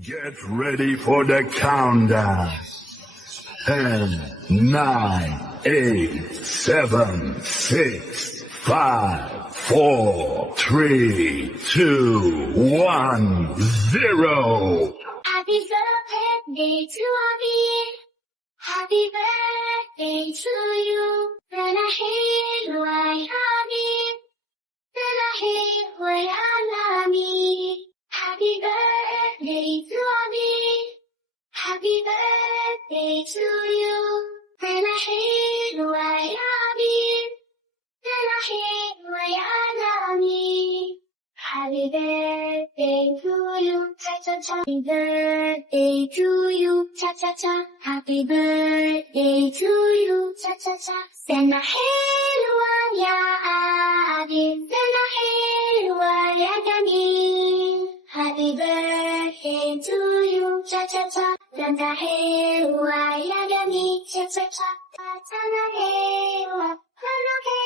Get ready for the countdown. 10, 9, 8, 7, 6, 5, 4, 3, 2, 1, 0. Happy birthday to Abby. Happy birthday to you. Tanahi Luay Abby. Tanahi Luay Alami. Happy birthday to Abby. Happy birthday to you. Tanahi Luay Abby. Tanahi Luay Alami. Happy birthday to you, cha-cha-cha. Happy birthday to you, cha-cha-cha. Happy birthday to you, cha-cha-cha. Tanahiluan ya Abby, tanahiluan ya Gami. Happy birthday to you, cha-cha-cha. Tanahiluan ya Gami, cha-cha-cha. Tanahiluan, tanahiluan.